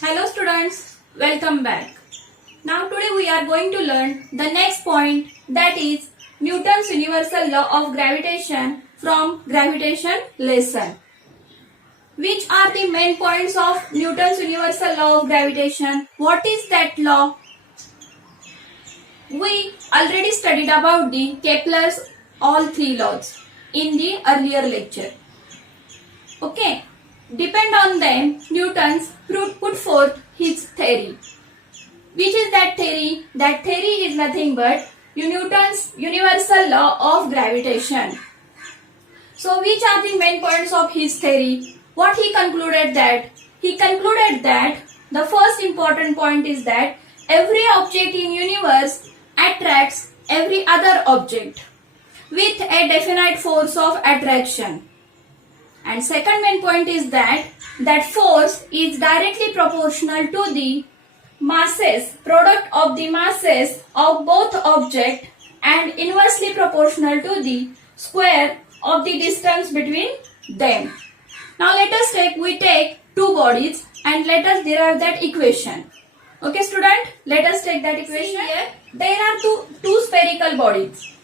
Hello students, welcome back. Now today we are going to learn the next point, that is Newton's universal law of gravitation from gravitation lesson. Which are the main points of Newton's universal law of gravitation? What is that law? We already studied about the Kepler's all three laws in the earlier lecture. Okay. Depend on them, Newton's put forth his theory. Which is that theory? That theory is nothing but Newton's universal law of gravitation. So which are the main points of his theory? What he concluded that? He concluded that the first important point is that every object in universe attracts every other object with a definite force of attraction. And second main point is that force is directly proportional to the masses, product of the masses of both object, and inversely proportional to the square of the distance between them. Now let us take two bodies and let us derive that equation. Okay student, let us take that equation. Here there are two spherical bodies.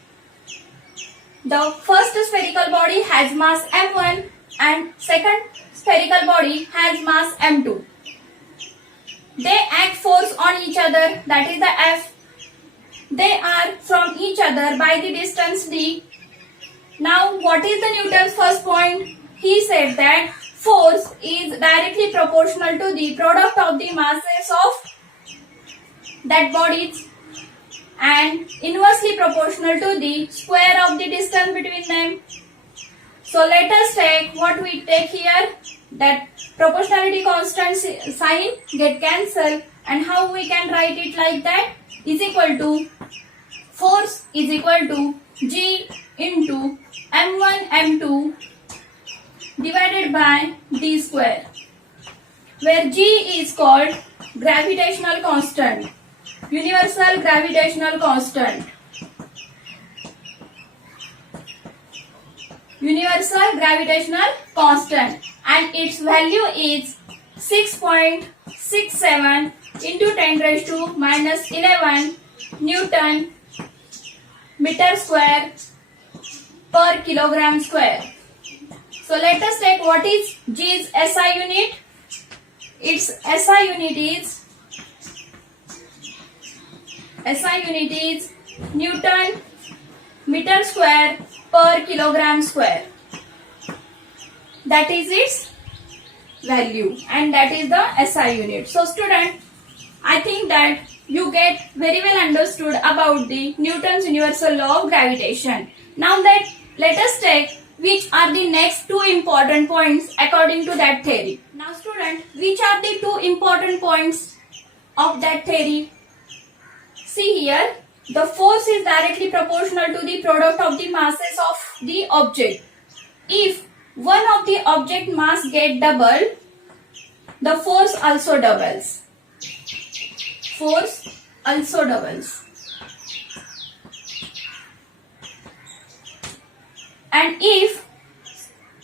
The first spherical body has mass m1 and second spherical body has mass m2. They act force on each other, that is the F. They are from each other by the distance d. Now what is the Newton's first point? He said that force is directly proportional to the product of the masses of that bodies and inversely proportional to the square of the distance between them. So let us take what we take here, that proportionality constant sign get cancelled, and how we can write it like that, is equal to force is equal to G into m1 m2 divided by d square, where G is called gravitational constant, universal gravitational constant. Universal gravitational constant, and its value is 6.67 into 10 raised to minus 11 Newton meter square per kilogram square. So let us take what is G's SI unit. Its SI unit is Newton meter square per kilogram square. That is its value, and that is the SI unit. So student, I think that you get very well understood about the Newton's universal law of gravitation. Now that let us take which are the next two important points according to that theory. Now student, which are the two important points of that theory? See here, the force is directly proportional to the product of the masses of the object. If one of the object mass get doubled, the force also doubles. Force also doubles. And if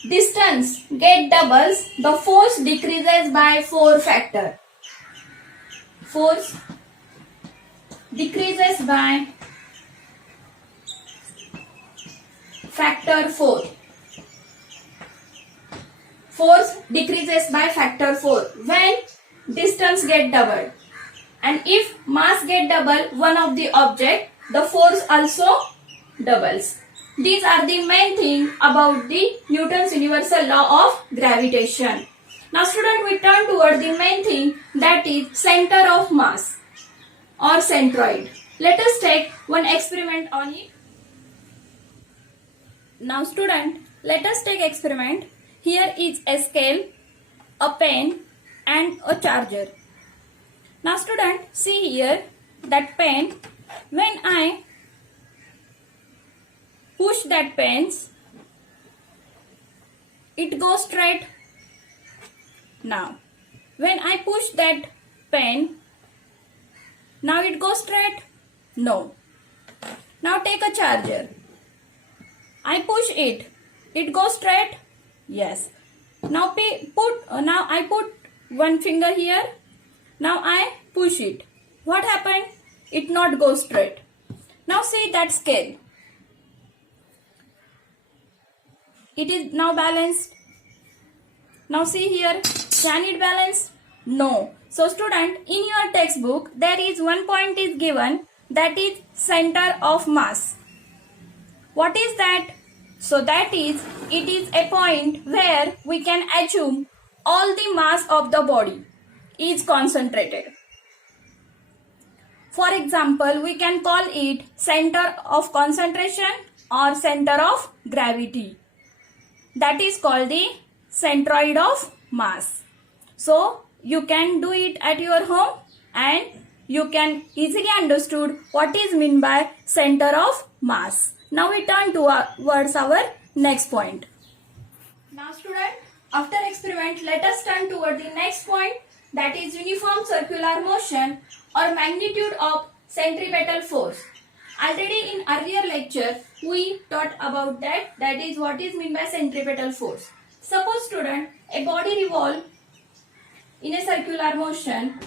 distance get doubles, the force decreases by 4 factor. Force decreases by factor 4. Force decreases by factor 4 when distance get doubled. And if mass get double one of the object, the force also doubles. These are the main thing about the Newton's universal law of gravitation. Now student, we turn toward the main thing, that is center of mass or centroid. Let us take one experiment on it. Now student, let us take experiment. Here is a scale, a pen and a charger. Now student, see here that pen, when I push that pens, it goes straight. Now when I push that pen, now it goes straight? No. Now take a charger. I push it. It goes straight? Yes. Now I put one finger here Now I push it. What happened? It not go straight. Now see that scale. It is now balanced. Now see here, can it balance? No. So student, in your textbook, there is one point is given, that is center of mass. What is that? So that is, it is a point where we can assume all the mass of the body is concentrated. For example, we can call it center of concentration or center of gravity. That is called the centroid of mass. So you can do it at your home and you can easily understood what is meant by center of mass. Now we turn towards our next point. Now student, after experiment, let us turn toward the next point, that is uniform circular motion or magnitude of centripetal force. Already in earlier lecture, we taught about that, that is what is meant by centripetal force. Suppose student, a body revolve in a circular motion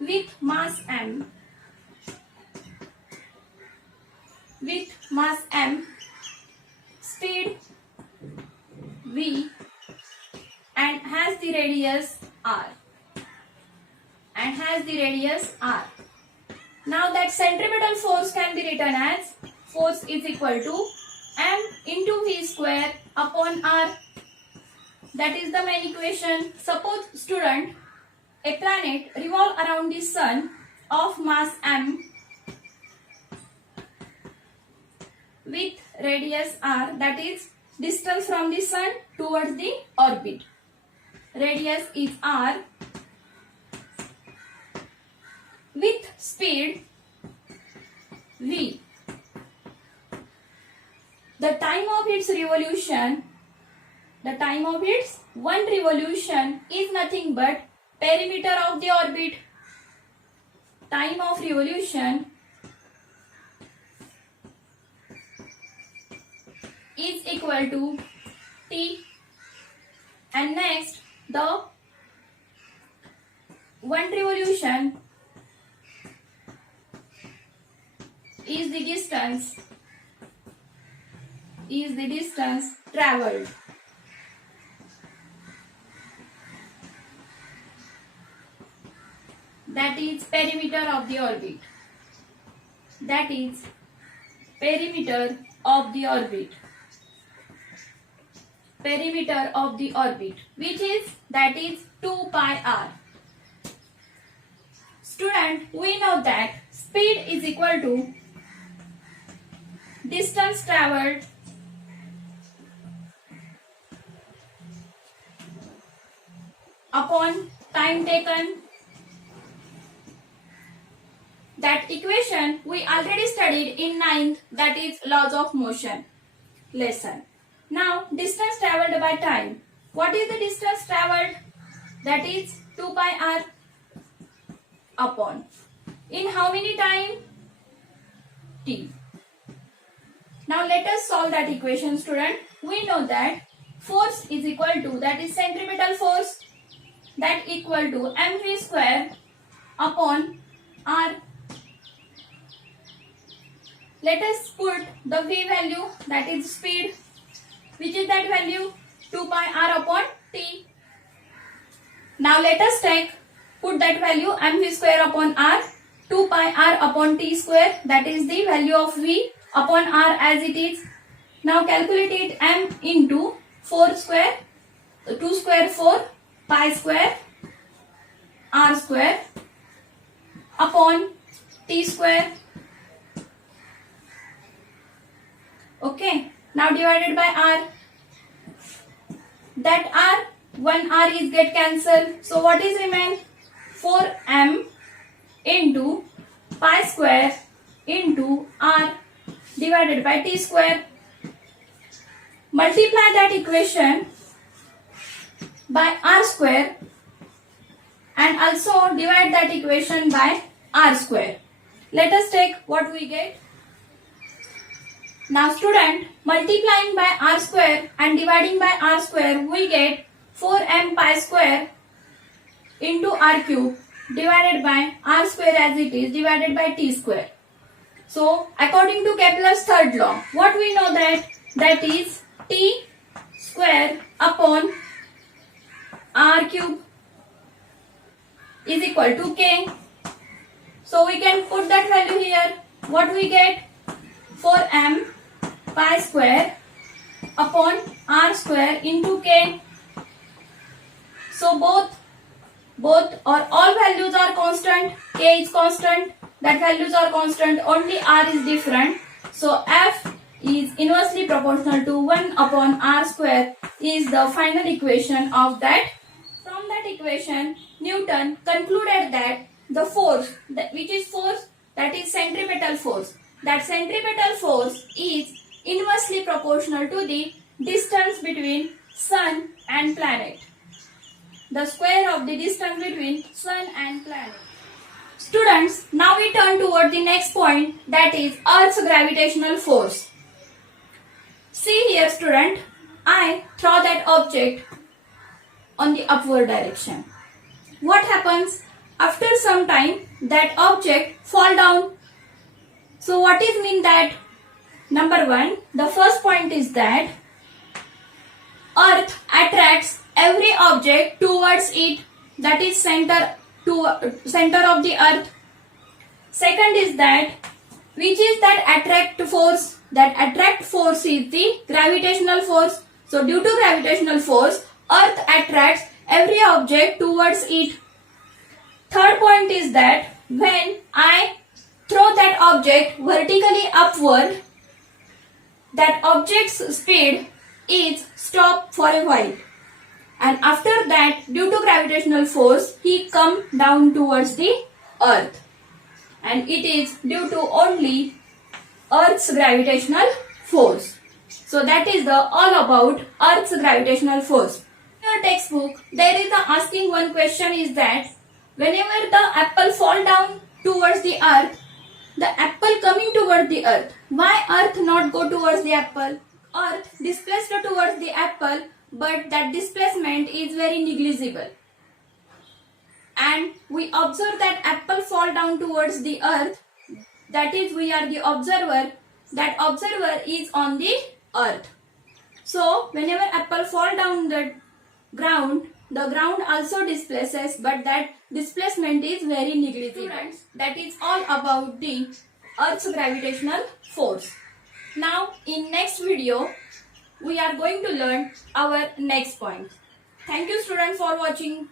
with mass m, speed v, and has the radius r. Now that centripetal force can be written as force is equal to m into v square upon r. That is the main equation. Suppose student, a planet revolve around the sun of mass m with radius r, that is distance from the sun towards the orbit. Radius is r, with speed v. The time of its one revolution is nothing but perimeter of the orbit. Time of revolution is equal to t, and next the one revolution is the distance traveled. That is perimeter of the orbit. Which is, that is 2 pi r. Student, we know that speed is equal to distance traveled upon time taken. That equation we already studied in 9th, that is laws of motion lesson. Now distance traveled by time. What is the distance traveled? That is 2 pi r upon. In how many time? T. Now let us solve that equation, student. We know that force is equal to, that is centripetal force, that equal to mv square upon r. Let us put the v value, that is speed, which is that value 2 pi r upon t. Now let us put that value mv square upon r, 2 pi r upon t square, that is the value of v upon r as it is. Now calculate it, m into 4 square, 2 square 4, pi square, r square upon t square. Okay, now divided by r. That r, one r is get cancelled. So what is remain? 4m into pi square into r divided by t square. Multiply that equation by r square and also divide that equation by r square. Let us take what we get. Now student, multiplying by r square and dividing by r square, we get 4m pi square into r cube divided by r square as it is divided by t square. So according to Kepler's third law, what we know that is t square upon r cube is equal to k. So we can put that value here. What we get? 4m pi square upon r square into k. So both or all values are constant. K is constant. That values are constant. Only r is different. So f is inversely proportional to 1 upon r square is the final equation of that. From that equation, Newton concluded that the force, which is force, that is centripetal force. That centripetal force is inversely proportional to the distance between sun and planet. The square of the distance between sun and planet. Students, now we turn toward the next point, that is Earth's gravitational force. See here student, I throw that object on the upward direction. What happens? After some time that object fall down. So what is mean that? Number one, the first point is that Earth attracts every object towards it, that is center of the Earth. Second is that, which is that attract force? That attract force is the gravitational force. So due to gravitational force, Earth attracts every object towards it. Third point is that when I throw that object vertically upward, that object's speed is stopped for a while. And after that, due to gravitational force, he come down towards the Earth. And it is due to only Earth's gravitational force. So that is the all about Earth's gravitational force. In your textbook, there is the asking one question is that whenever the apple fall down towards the Earth, the apple coming towards the Earth, why Earth not go towards the apple? Earth displaced towards the apple, but that displacement is very negligible. And we observe that apple fall down towards the Earth, that is we are the observer, that observer is on the Earth. So whenever apple fall down the ground also displaces, but that displacement is very negligible. That is all about the Earth's gravitational force. Now in next video, we are going to learn our next point. Thank you students for watching.